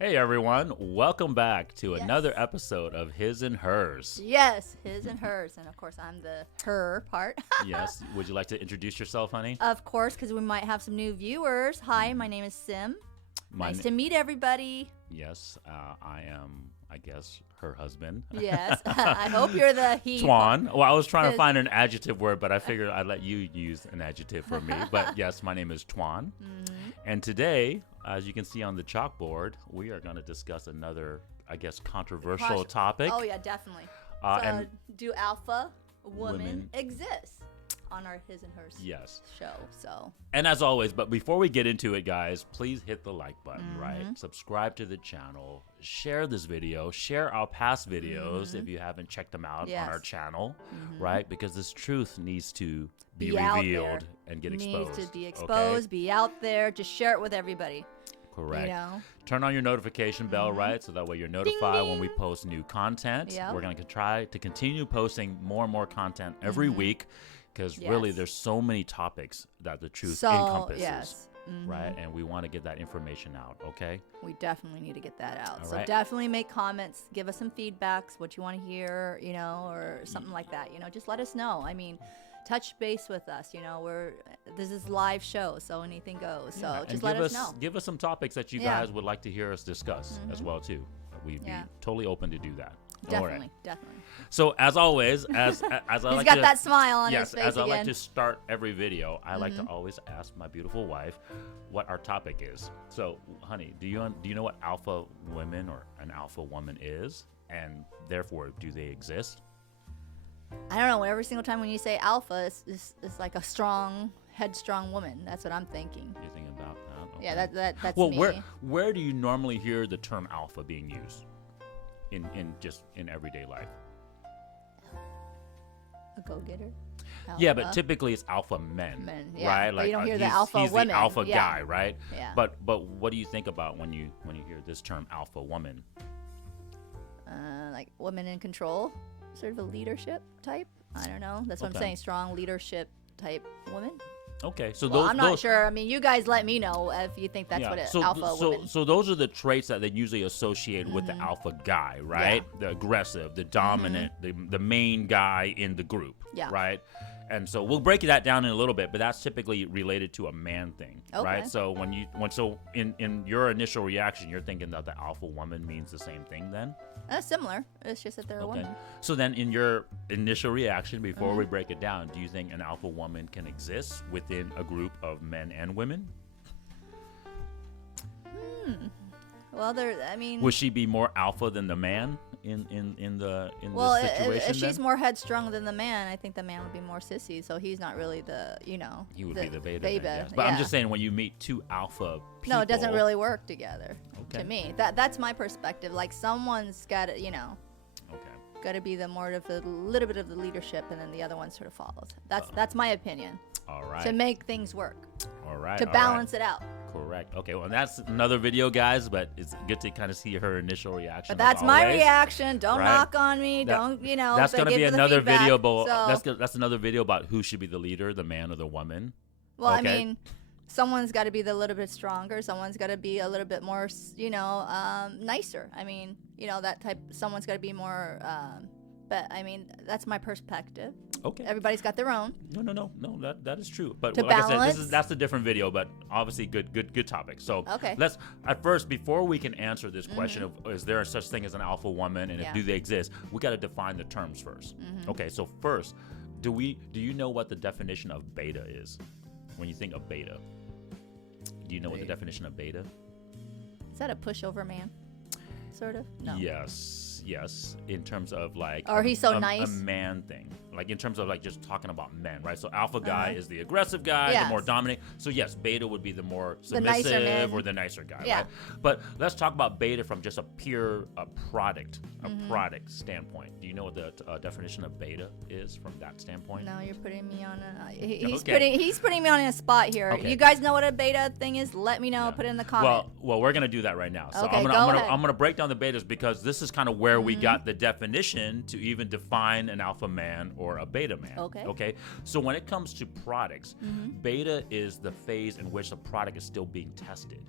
Hey everyone, welcome back to another episode of His and Hers. Yes, his and hers. And of course, I'm the her part. Yes, would you like to introduce yourself, honey? Of course, because we might have some new viewers. Hi, my name is Sim. Nice to meet everybody. Yes, I am, I guess, her husband. Yes, I hope you're the he. Twan. Well, I was trying to find an adjective word, but I figured I'd let you use an adjective for me. But yes, my name is Twan. Mm-hmm. And today, as you can see on the chalkboard, we are going to discuss another, I guess, controversial topic. Oh, yeah, definitely. And do alpha women women exist on our His and Hers show? So. And as always, but before we get into it, guys, please hit the like button, right? Subscribe to the channel, share this video, share our past videos if you haven't checked them out on our channel, right? Because this truth needs to be revealed and get exposed. Needs to be exposed, be out there. Just share it with everybody. Correct. You know? Turn on your notification bell, right? So that way you're notified when we post new content. Yep. We're going to try to continue posting more and more content every week. Because really, there's so many topics that the truth encompasses, right? And we want to get that information out, okay? We definitely need to get that out. All so right. definitely make comments, give us some feedbacks, what you want to hear, you know, or something like that. You know, just let us know. I mean, touch base with us. You know, this is live show, so anything goes. So just let us know. Give us some topics that you guys would like to hear us discuss as well too. We'd be totally open to do that. Definitely. So as always, as I He's like got to, that smile on his face as I again. like to start every video, I like to always ask my beautiful wife what our topic is. So, honey, do you know what alpha women or an alpha woman is, and therefore do they exist? I don't know. Every single time when you say alpha, it's like a strong, headstrong woman. That's what I'm thinking. You're thinking about that? Okay. Yeah, that's well, me. where do you normally hear the term alpha being used in everyday life? A go-getter. Yeah, but typically it's alpha men, right? But you don't hear the he's alpha women. The alpha guy, right? Yeah. But what do you think about when you hear this term alpha woman? Like women in control, sort of a leadership type. I don't know. That's what I'm saying. Strong leadership type woman. Okay, so I'm not sure. I mean, you guys let me know if you think that's what alpha woman. So those are the traits that they usually associate with the alpha guy, right? Yeah. The aggressive, the dominant, the main guy in the group, right? And so we'll break that down in a little bit, but that's typically related to a man thing, right? So in your initial reaction, you're thinking that the alpha woman means the same thing then? Similar. It's just that they're a woman. So then in your initial reaction, before we break it down, do you think an alpha woman can exist within a group of men and women? Well, would she be more alpha than the man in this situation? If she's more headstrong than the man, I think the man would be more sissy. So he's not really he would be the beta. Then, yes. But I'm just saying, when you meet two alpha people, no, it doesn't really work together. To me, that's my perspective. Like someone's got to, got to be the more of a little bit of the leadership, and then the other one sort of follows. That's my opinion. All right. To make things work. All right. To balance it out. Correct. Okay, well, that's another video, guys, but it's good to kind of see her initial reaction. But that's my reaction. Don't knock on me. That's going to be another video about that's another video about who should be the leader, the man or the woman. Well, I mean, someone's got to be a little bit stronger. Someone's got to be a little bit more, nicer. I mean, that type. Someone's got to be more. But I mean, that's my perspective. Okay. Everybody's got their own. No. That is true. But to like balance. I said, that's a different video. But obviously, good topic. So okay. Let's at first, before we can answer this question of is there such thing as an alpha woman and do they exist, we got to define the terms first. Okay. So first, do you know what the definition of beta is? When you think of beta, do you know what the definition of beta? Is that a pushover man? Sort of. No. Yes, in terms of like or he's so nice. A man thing. Like in terms of like just talking about men, right? So alpha guy is the aggressive guy, the more dominant. So yes, beta would be the more submissive or the nicer guy, right? But let's talk about beta from just a pure product standpoint. Do you know what the definition of beta is from that standpoint? No, you're putting me on he's putting me on a spot here. Okay. You guys know what a beta thing is? Let me know. Yeah. Put it in the comments. Well, we're gonna do that right now. So okay, I'm gonna break down the betas because this is kind of where we got the definition to even define an alpha man or a beta man. Okay. So when it comes to products, beta is the phase in which the product is still being tested.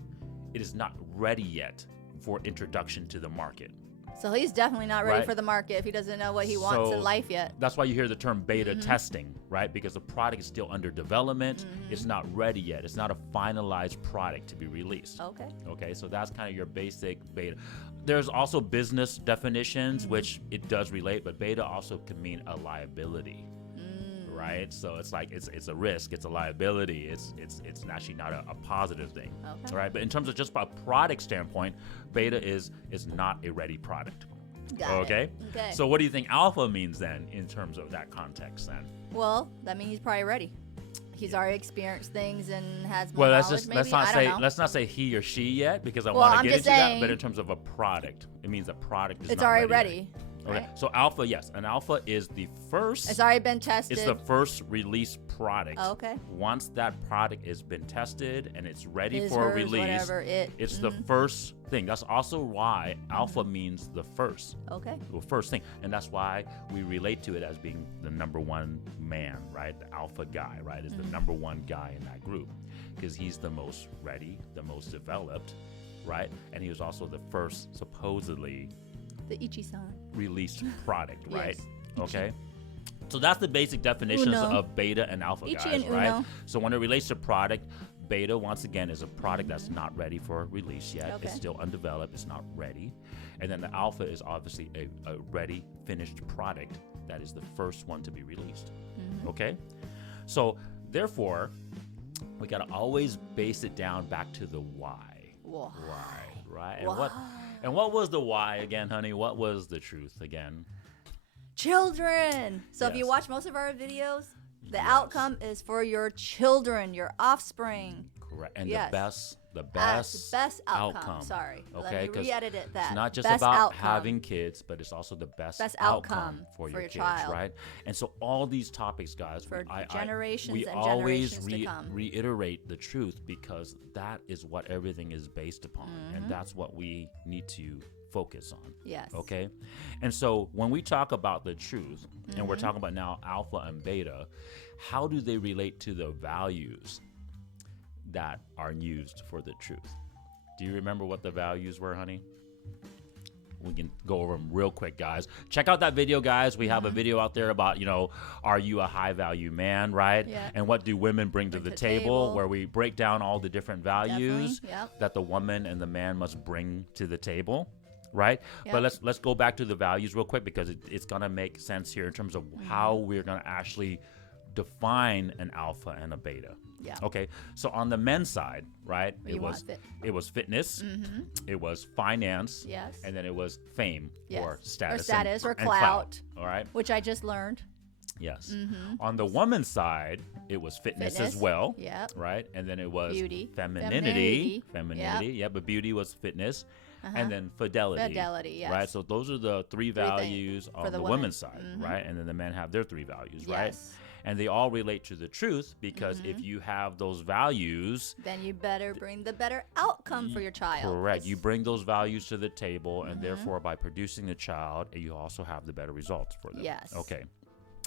It is not ready yet for introduction to the market. So he's definitely not ready for the market if he doesn't know what he wants in life yet. That's why you hear the term beta testing, right? Because the product is still under development. It's not ready yet. It's not a finalized product to be released. Okay, so that's kind of your basic beta. There's also business definitions, which it does relate, but beta also can mean a liability. Right, so it's like it's a risk, it's a liability, it's actually not a positive thing. Right, but in terms of just a product standpoint, beta is not a ready product. Got it. Okay. So what do you think alpha means then in terms of that context then? Well, that means he's probably ready. He's already experienced things and has more knowledge. Let's not say he or she yet, because I want to get into that. But in terms of a product, it means a product is it's not already ready. Right? Okay, so alpha, yes, an alpha is the first. It's already been tested. It's the first release product. Okay. Once that product has been tested and it's ready for release, it's the first thing. That's also why alpha means the first. Okay. The first thing, and that's why we relate to it as being the number one man, right? The alpha guy, right, is the number one guy in that group, because he's the most ready, the most developed, right, and he was also the first supposedly. The Ichi-san. Released product, right? Yes. Okay. So that's the basic definitions of beta and alpha, Ichi guys, and right? Uno. So when it relates to product, beta, once again, is a product that's not ready for release yet. Okay. It's still undeveloped. It's not ready. And then the alpha is obviously a ready, finished product that is the first one to be released. Okay? So therefore, we got to always base it down back to the why. Why? Right? And what was the why again, honey? What was the truth again? Children. So if you watch most of our videos, the outcome is for your children, your offspring. Correct. And the best outcome. Sorry. Okay, let me re-edit it. It's not just about having kids, but it's also the best outcome for your kids, child. right? And so all these topics, guys, for we always to reiterate the truth, because that is what everything is based upon, and that's what we need to focus on. Yes. Okay? And so when we talk about the truth, and we're talking about now alpha and beta, how do they relate to the values that are used for the truth? Do you remember what the values were, honey? We can go over them real quick, guys. Check out that video, guys. We have a video out there about, are you a high value man, right? Yeah. And what do women bring to the table, where we break down all the different values that the woman and the man must bring to the table, right? Yep. But let's go back to the values real quick, because it's going to make sense here in terms of how we're going to actually define an alpha and a beta. Yeah. Okay. So on the men's side, right? It was fitness. It was finance. Yes. And then it was fame or status. Or clout. All right. Which I just learned. Yes. On the woman's side, it was fitness as well. Yeah. Right. And then it was beauty. Femininity. Yeah. But beauty was fitness. And then fidelity. Yes. Right. So those are the three values on the women's side, right? And then the men have their three values, right? And they all relate to the truth, because if you have those values, then you better bring the better outcome for your child. Correct. You bring those values to the table, and therefore by producing the child, you also have the better results for them. Yes. Okay.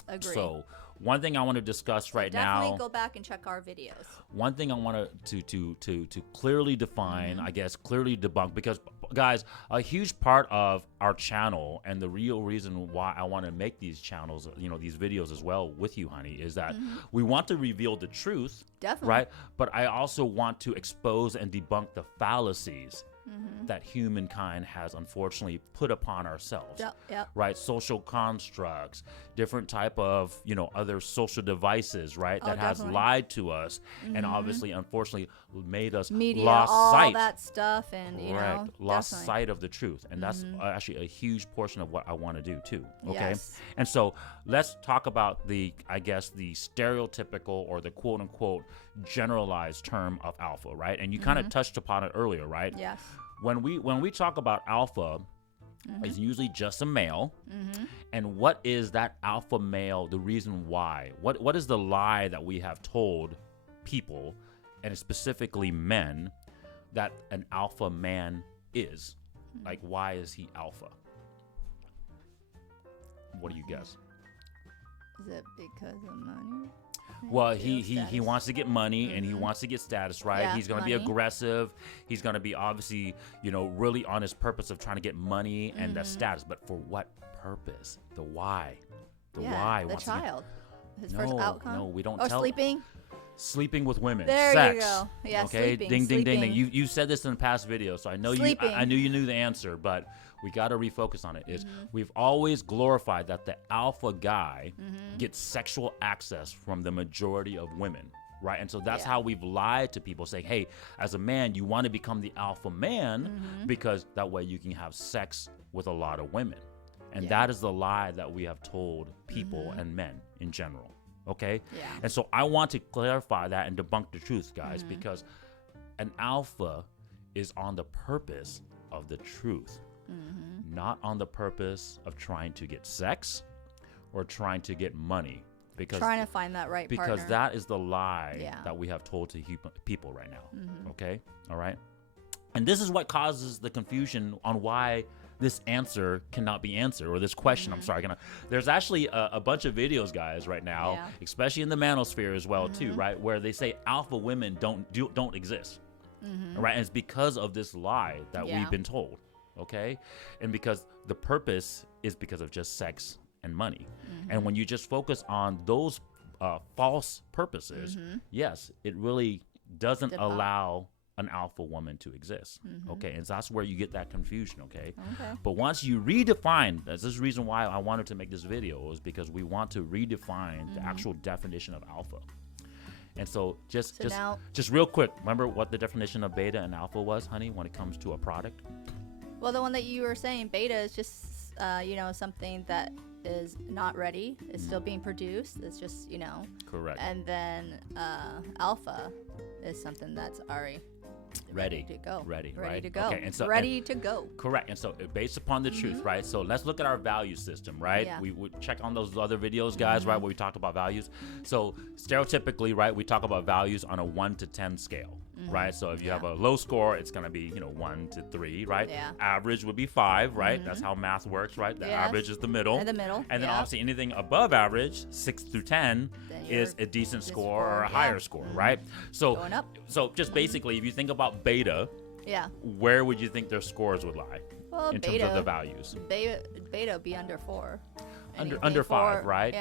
Agree. So one thing I want to discuss right now. Definitely go back and check our videos. One thing I want to clearly define, I guess, clearly debunk, because guys, a huge part of our channel and the real reason why I want to make these channels, these videos as well with you, honey, is that we want to reveal the truth. Definitely. Right? But I also want to expose and debunk the fallacies that humankind has unfortunately put upon ourselves. Yep. Right? Social constructs, different type of, other social devices, right? That has lied to us and obviously, unfortunately, made us lost sight. All that stuff, and lost sight of the truth. And that's actually a huge portion of what I want to do too. Okay. Yes. And so let's talk about the stereotypical or the quote unquote generalized term of alpha, right? And you kind of touched upon it earlier, right? Yes. When we talk about alpha, it's usually just a male. And what is that alpha male, the reason why? What is the lie that we have told people, and specifically men, that an alpha man is? Like, why is he alpha? What do you guess? Is it because of money? Well, he wants to get money and he wants to get status, right? Yeah, he's going to be aggressive. He's going to be obviously, really on his purpose of trying to get money and that status. But for what purpose? The why. The why. The child. His first outcome. No, we don't or tell. Sleeping with women. There Sex. you go. Yeah, okay. Sleeping. Ding, ding, ding. You said this in the past video, so I know I knew you knew the answer, but we got to refocus on it. We've always glorified that the alpha guy gets sexual access from the majority of women, right? And so that's how we've lied to people, saying, hey, as a man, you want to become the alpha man because that way you can have sex with a lot of women. And that is the lie that we have told people and men in general. Okay? Yeah. And so I want to clarify that and debunk the truth, guys, because an alpha is on the purpose of the truth, not on the purpose of trying to get sex or trying to get money. Because trying to find that right because partner. that is the lie that we have told to people right now. Okay? All right? And this is what causes the confusion on why this answer cannot be answered, or this question, I'm sorry. There's actually a bunch of videos, guys, right now, especially in the manosphere as well, too, right, where they say alpha women don't exist, right? And it's because of this lie that we've been told, okay? And because the purpose is because of just sex and money. And when you just focus on those false purposes, yes, it really doesn't allow an alpha woman to exist. Okay, and so that's where you get that confusion. Okay, but once you redefine, this is the reason why I wanted to make this video, is because we want to redefine the actual definition of alpha. And so just real quick, remember what the definition of beta and alpha was, honey, when it comes to a product? Well, the one that you were saying, beta is just something that is not ready. It's still being produced. It's just correct. And then alpha is something that's already ready to go. Ready to go. Okay, and so ready to go. Correct. And so based upon the truth, right? So let's look at our value system, right? We would check on those other videos, guys, right, where we talked about values. So stereotypically, right, we talk about values on a 1 to 10 scale. Right, so if you have a low score, it's gonna be 1 to 3, right? Average would be 5, right? That's how math works, right? The average is the middle. And then obviously anything above average, 6 through 10, is a decent score or a higher score, right? So going up. So just basically, if you think about beta, where would you think their scores would lie in terms of the values? Beta would be under 4. Under 5, right?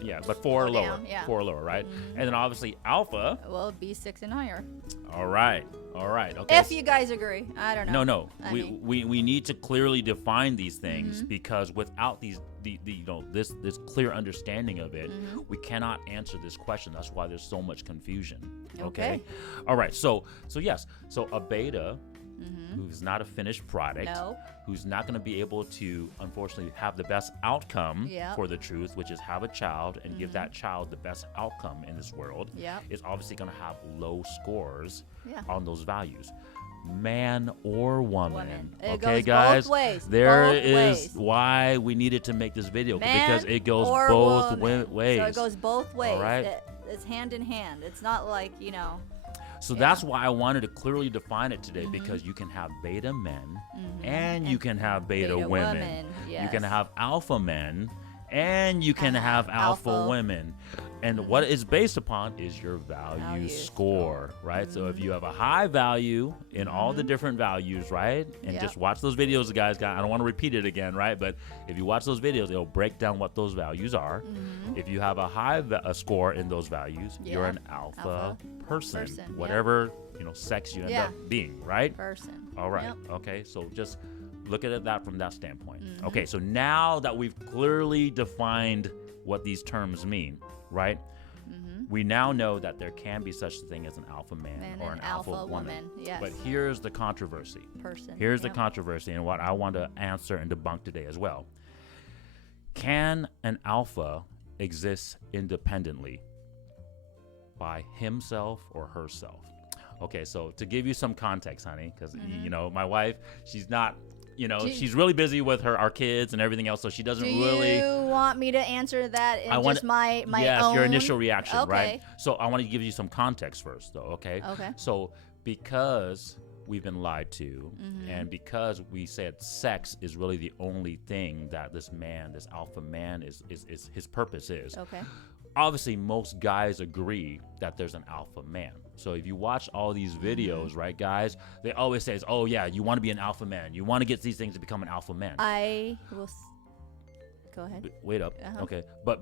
Yeah, but 4 or lower. Down, 4 or lower, right? And then obviously alpha. Well, it'd be 6 and higher. All right. Okay. If you guys agree, I don't know. No. We need to clearly define these things because without this clear understanding of it, we cannot answer this question. That's why there's so much confusion. Okay. All right. So yes. So a beta. Who's not a finished product, who's not going to be able to, unfortunately, have the best outcome for the truth, which is have a child and give that child the best outcome in this world, is obviously going to have low scores on those values. Man or woman. Okay, guys? Both ways. There is why we needed to make this video, because it goes both ways. So it goes both ways. All right? It's hand in hand. It's not like, So that's why I wanted to clearly define it today, because you can have beta men and you can have beta women. Yes. You can have alpha men and you can have alpha women. And what it's based upon is your value score, right? So if you have a high value in all the different values, right? And just watch those videos, guys. I don't want to repeat it again, right? But if you watch those videos, it'll break down what those values are. If you have a high score in those values, you're an alpha person. Whatever, sex you end up being, right? Person. All right. Okay. So just look at that from that standpoint. Okay. So now that we've clearly defined what these terms mean, right? We now know that there can be such a thing as an alpha man or an alpha woman. Yes. But here's the controversy. Person. Here's the controversy, and what I want to answer and debunk today as well. Can an alpha exist independently by himself or herself? Okay, so to give you some context, honey, because my wife, she's not. She's really busy with our kids and everything else, so she doesn't really. Do you want me to answer that in just my yes, own? your initial reaction, right? So I want to give you some context first, though, okay? Okay. So because we've been lied to, and because we said sex is really the only thing that this alpha man, is his purpose is. Okay. obviously most guys agree that there's an alpha man. So if you watch all these videos, right, guys, they always say, oh yeah, you want to be an alpha man. You want to get these things to become an alpha man. Go ahead. Wait up. Okay. But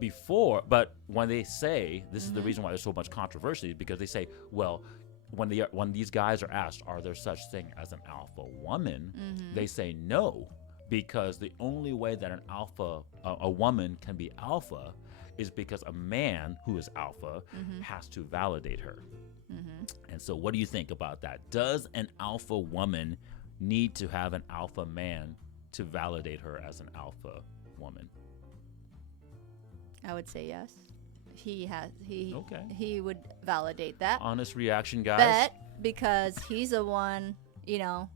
when they say, this is the reason why there's so much controversy, because they say, well, when these guys are asked, are there such thing as an alpha woman? They say no, because the only way that an alpha, a woman can be alpha is because a man who is alpha has to validate her. And so what do you think about that? Does an alpha woman need to have an alpha man to validate her as an alpha woman? I would say yes. He would validate that. Honest reaction, guys. But because he's the one, you know,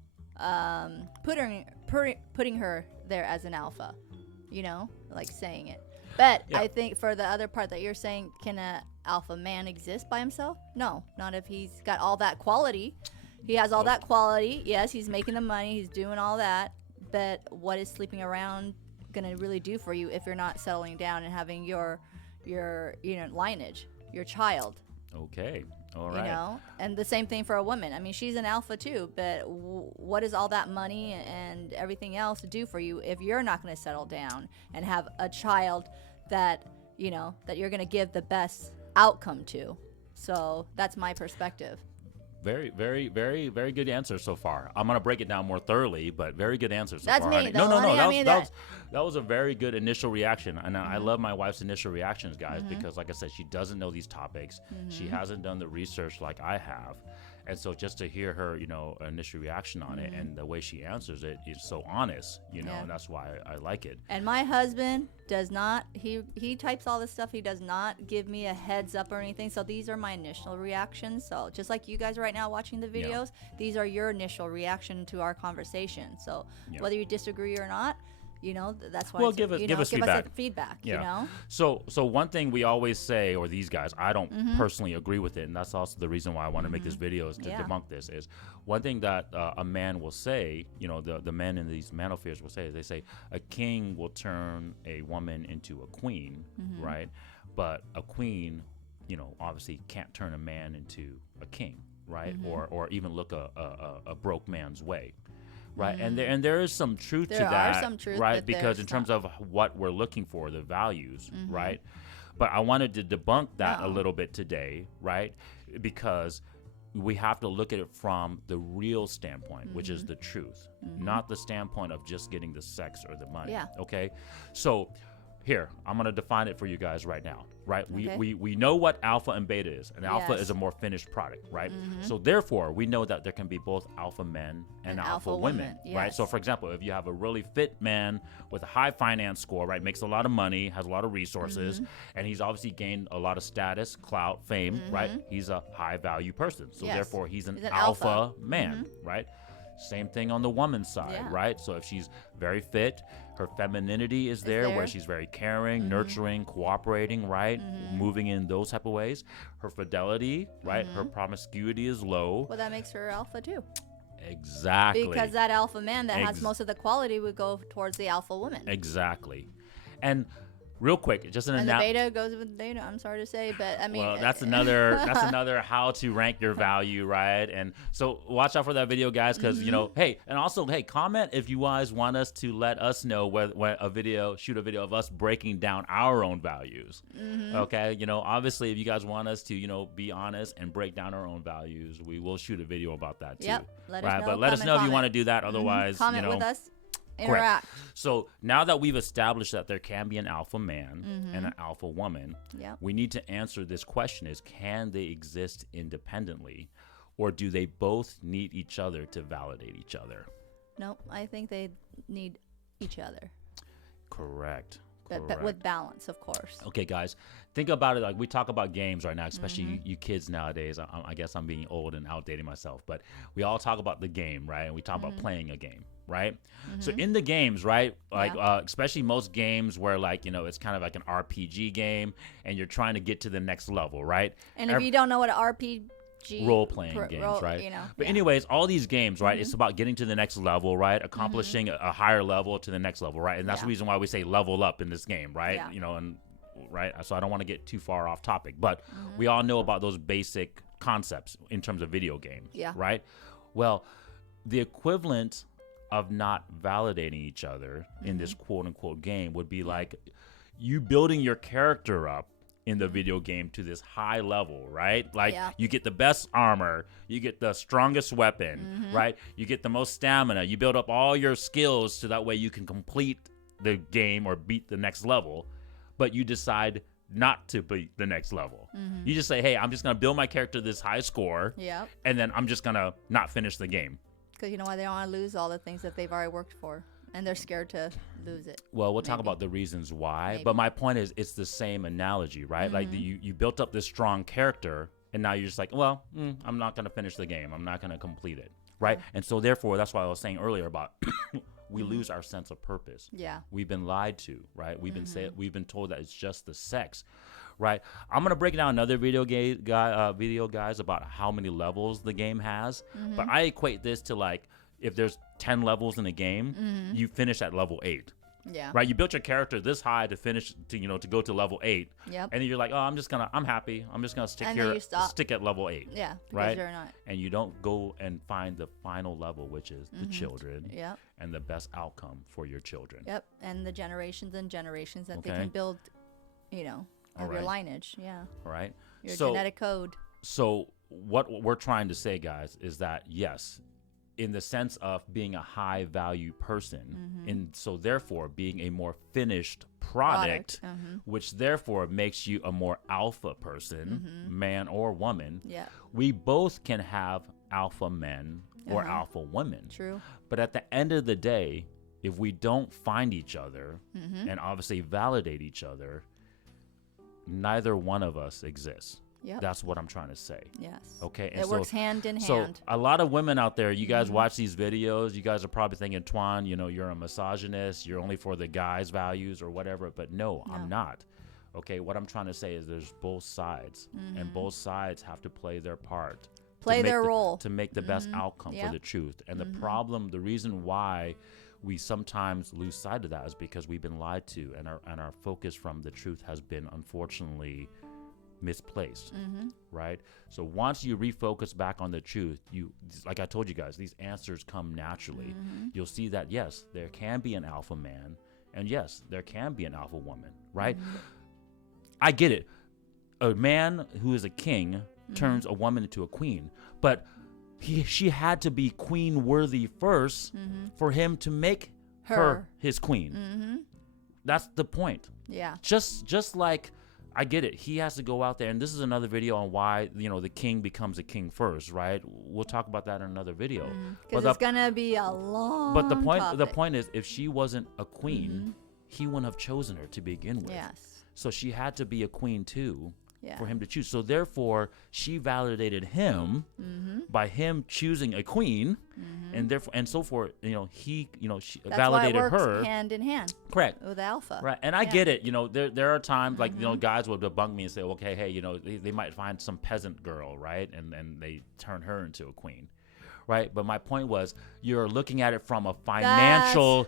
putting her there as an alpha, you know, like saying it. But I think for the other part that you're saying, can a alpha man exist by himself? No, not if he's got all that quality. He has all that quality. Yes, he's making the money. He's doing all that. But what is sleeping around going to really do for you if you're not settling down and having your lineage, your child? Okay. All right. You know, and the same thing for a woman. I mean, she's an alpha too, but what does all that money and everything else do for you if you're not going to settle down and have a child that, you know, that you're going to give the best outcome to? So that's my perspective. Very, very, very, very good answer so far. I'm gonna break it down more thoroughly, but very good answer so that's far. Me, though, honey. That was a very good initial reaction, and I love my wife's initial reactions, guys, because, like I said, she doesn't know these topics. She hasn't done the research like I have, and so just to hear her, you know, initial reaction on it and the way she answers it is so honest, you know, and that's why I like it. And my husband does not. He types all this stuff. He does not give me a heads up or anything. So these are my initial reactions. So just like you guys right now watching the videos, these are your initial reaction to our conversation. So whether you disagree or not, you know, that's why. Well, give us feedback. Yeah. You know. So one thing we always say, or these guys, I don't personally agree with it, and that's also the reason why I want to make this video is to debunk this. Is one thing that a man will say, you know, the men in these manospheres will say, is they say a king will turn a woman into a queen, right? But a queen, you know, obviously can't turn a man into a king, right? Or even look a broke man's way. Right, and there is some truth to that, right? Because in terms of what we're looking for, the values, right? But I wanted to debunk that a little bit today, right? Because we have to look at it from the real standpoint, which is the truth, not the standpoint of just getting the sex or the money. Yeah. Okay, so here, I'm going to define it for you guys right now, right? We know what alpha and beta is. An alpha is a more finished product, right? So therefore, we know that there can be both alpha men and alpha women, right? So for example, if you have a really fit man with a high finance score, right, makes a lot of money, has a lot of resources, and he's obviously gained a lot of status, clout, fame, right? He's a high value person. So therefore, he's an alpha man, right? Same thing on the woman's side, right? So if she's very fit, her femininity is there where she's very caring, nurturing, cooperating, right? Moving in those type of ways. Her fidelity, right? Her promiscuity is low. Well, that makes her alpha too. Exactly. Because that alpha man that has most of the quality would go towards the alpha woman. Exactly. And real quick, just the beta goes with beta. I'm sorry to say, but I mean, well, that's another how to rank your value, right? And so watch out for that video, guys, because you know, and also, comment if you guys want us to let us know when shoot a video of us breaking down our own values. Okay, you know, obviously, if you guys want us to, you know, be honest and break down our own values, we will shoot a video about that too. Yep. Let us know. But let us know if you want to do that. Otherwise, comment you know, with us. Interact. Correct. So now that we've established that there can be an alpha man and an alpha woman, we need to answer this question: is can they exist independently, or do they both need each other to validate each other? Nope, I think they need each other. Correct. But with balance, of course. Okay, guys, think about it. Like we talk about games right now, especially you kids nowadays. I guess I'm being old and outdating myself, but we all talk about the game, right? And we talk about playing a game, right? So in the games, right? Like especially most games where like, you know, it's kind of like an RPG game and you're trying to get to the next level, right? And if you don't know what an RPG role-playing games, right? You know, but anyways, all these games, right, it's about getting to the next level, right? Accomplishing a higher level to the next level, right? And that's the reason why we say level up in this game, right? You know, and right? So I don't want to get too far off topic, but we all know about those basic concepts in terms of video game, right? Well, the equivalent of not validating each other in this quote unquote game would be like you building your character up in the video game to this high level, right? Like you get the best armor, you get the strongest weapon, right? You get the most stamina, you build up all your skills so that way you can complete the game or beat the next level, but you decide not to beat the next level. You just say, hey, I'm just going to build my character this high score, and then I'm just going to not finish the game. Because you know why? They don't want to lose all the things that they've already worked for. And they're scared to lose it. Well, we'll talk about the reasons why. But my point is, it's the same analogy, right? Like you built up this strong character, and now you're just like, well, I'm not going to finish the game. I'm not going to complete it, right? And so therefore, that's why I was saying earlier about we lose our sense of purpose. Yeah. We've been lied to, right? We've been told that it's just the sex, right? I'm going to break down another video, guys, about how many levels the game has. But I equate this to like, if there's 10 levels in a game, you finish at level 8. Yeah. Right? You built your character this high to finish to go to level 8. Yep. And then you're like, oh, I'm happy. I'm just gonna stick at level 8. Yeah. Right? You're not. And you don't go and find the final level, which is the children. Yep. And the best outcome for your children. Yep. And the generations and generations that they can build, of your lineage. Yeah. All right. Your genetic code. So what we're trying to say, guys, is that yes, in the sense of being a high value person, and so therefore being a more finished product. Which therefore makes you a more alpha person, man or woman. Yeah. We both can have alpha men or alpha women. True. But at the end of the day, if we don't find each other and obviously validate each other, neither one of us exists. Yep. That's what I'm trying to say. Yes. Okay. And it works hand in hand. So a lot of women out there, you guys watch these videos, you guys are probably thinking, Twan, you're a misogynist, you're only for the guys' values or whatever. But no, I'm not. Okay. What I'm trying to say is there's both sides, and both sides have to play their part. Play their role. To make the best outcome for the truth. And the reason why we sometimes lose sight of that is because we've been lied to, and our focus from the truth has been, unfortunately, misplaced, right? So once you refocus back on the truth, like I told you guys, these answers come naturally. You'll see that yes, there can be an alpha man, and yes, there can be an alpha woman, right? I get it. A man who is a king turns a woman into a queen, but she had to be queen worthy first for him to make her his queen. That's the point. Yeah. Just like, I get it. He has to go out there, and this is another video on why the king becomes a king first, right? We'll talk about that in another video. Because it's gonna be a long. But the point is, if she wasn't a queen, he wouldn't have chosen her to begin with. Yes. So she had to be a queen too. Yeah. For him to choose. So therefore, she validated him by him choosing a queen, and therefore, and so forth. She That's validated why it works her hand in hand. Correct. With alpha. Right. And I get it. There are times like guys will debunk me and say, okay, hey, they might find some peasant girl, right, and they turn her into a queen, right? But my point was, you're looking at it from a financial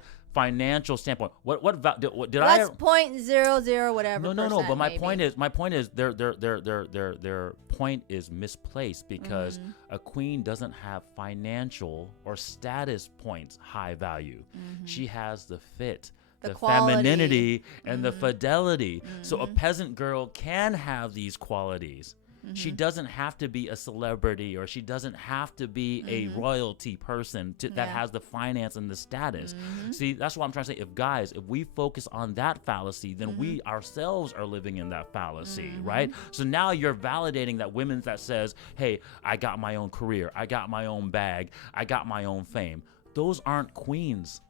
standpoint. What did I? That's 0.00 whatever. No. But my point is their point is misplaced because a queen doesn't have financial or status points high value. She has the fit, the femininity, and the fidelity. So a peasant girl can have these qualities. She doesn't have to be a celebrity, or she doesn't have to be a royalty person that has the finance and the status. See, that's what I'm trying to say. If we focus on that fallacy, then we ourselves are living in that fallacy, right? So now you're validating that women that says, hey, I got my own career, I got my own bag, I got my own fame. Those aren't queens,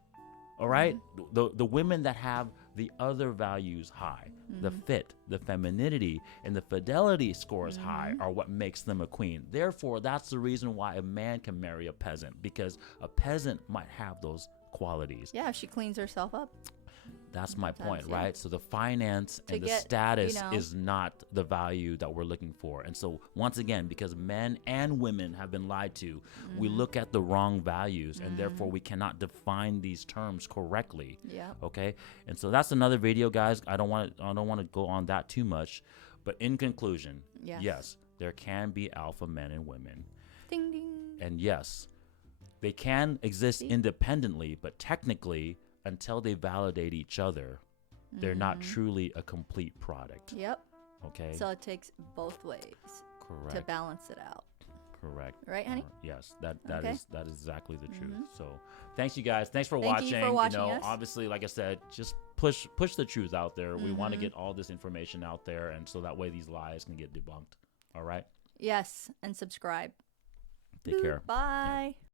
all right? The women that have the other values high, the fit, the femininity, and the fidelity scores high are what makes them a queen. Therefore, that's the reason why a man can marry a peasant, because a peasant might have those qualities. Yeah, if she cleans herself up. That's my point, right? So the finance and the status is not the value that we're looking for. And so once again, because men and women have been lied to, we look at the wrong values, and therefore we cannot define these terms correctly. Yeah. Okay? And so that's another video, guys. I don't want to go on that too much, but in conclusion, yes, there can be alpha men and women. Ding ding. And yes, they can exist independently, but technically, until they validate each other, they're not truly a complete product. Yep. Okay. So it takes both ways. Correct. To balance it out. Correct. Right, honey? Yes, that is exactly the truth. So, thanks you guys. Thanks for watching. Thank you for watching us. Obviously, like I said, just push the truth out there. We want to get all this information out there, and so that way these lies can get debunked. All right? Yes, and subscribe. Take care. Bye. Yeah.